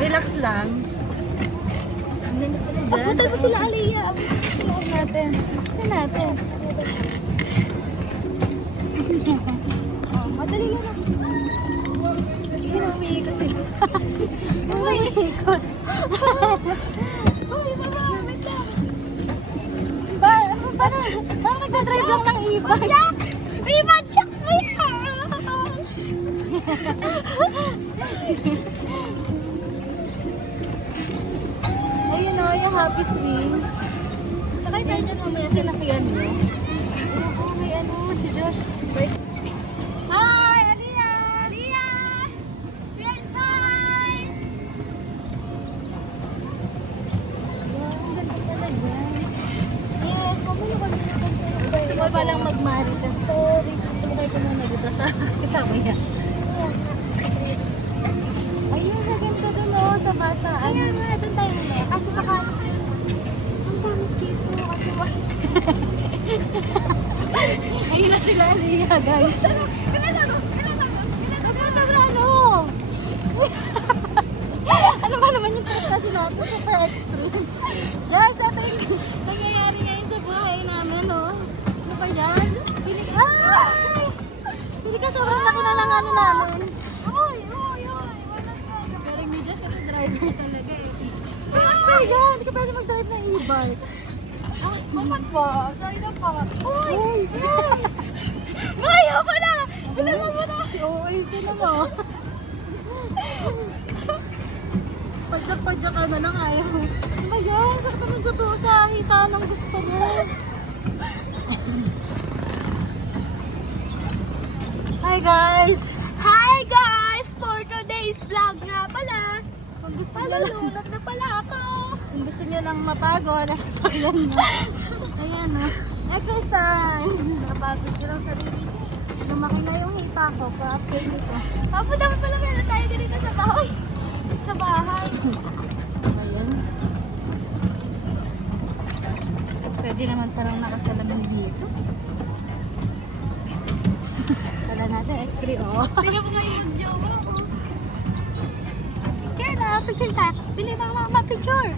Relax lang. Abutan mo sila, Aliyah. Abutan natin. Abutan natin. Oh, madali lang na. Hindi na umiikot sila. Umiikot. Uy, mamamit lang. Parang nagdadrive lang ng e-bike. Jack! Viva Jack! Ayun o, yung happy swing. Sakay tayo dyan mamaya. Sinakyan mo. Oo, may ano, si Josh. Hi, Aliyah! Aliyah! Yes, hi! Yes, mamaya kami na. Gusto mo ba lang mag-maritas? Sorry, tumukay ko muna dito. Kita mo yan. Ayun, ganito dun o, sa basaan. Ayan, muna doon tayo mamaya. Kasi baka ang damit dito. Kasi baka... Ayun na sila, Aliyah, guys. Ano ba naman yung trip kasi natin? Super extreme. Guys, ito yung nangyayari ngayon sa buhay namin, no? Ano ba yan? Ay! Pili ka sobrang laki na lang ano namin. Uy, uy, uy. Wala ka. Pero yung Diyos kasi driver talaga eh. Mas pa yan! Hindi ka pwede mag-drive ng e-bike. Kumat ba? Sorry na pa. Uy! Uy! Maya pa na! Bilangan mo na! Si OA ko naman. Padyak-padyak ka na lang ayaw. Ayan, sakit naman sa buo sa hita ng gusto mo. Hi guys! Hi guys! For today's vlog nga pala. Kung gusto nyo lang, Malulunod na pala ako. kung gusto nyo lang mapagod, nasasakyan mo. Ayan o. Exercise! Napagod ko lang sarili. Lumaki na yung hita ko. Pa-update nito. Apo dapat pala meron tayo dito sa bahay. Sa bahay. Ayan. Pwede naman parang nakasalamin dito. Kala natin X3 oh. Tingnan mo kayo mag-jowa ko. Picture na, picture tayo. Bili mga picture.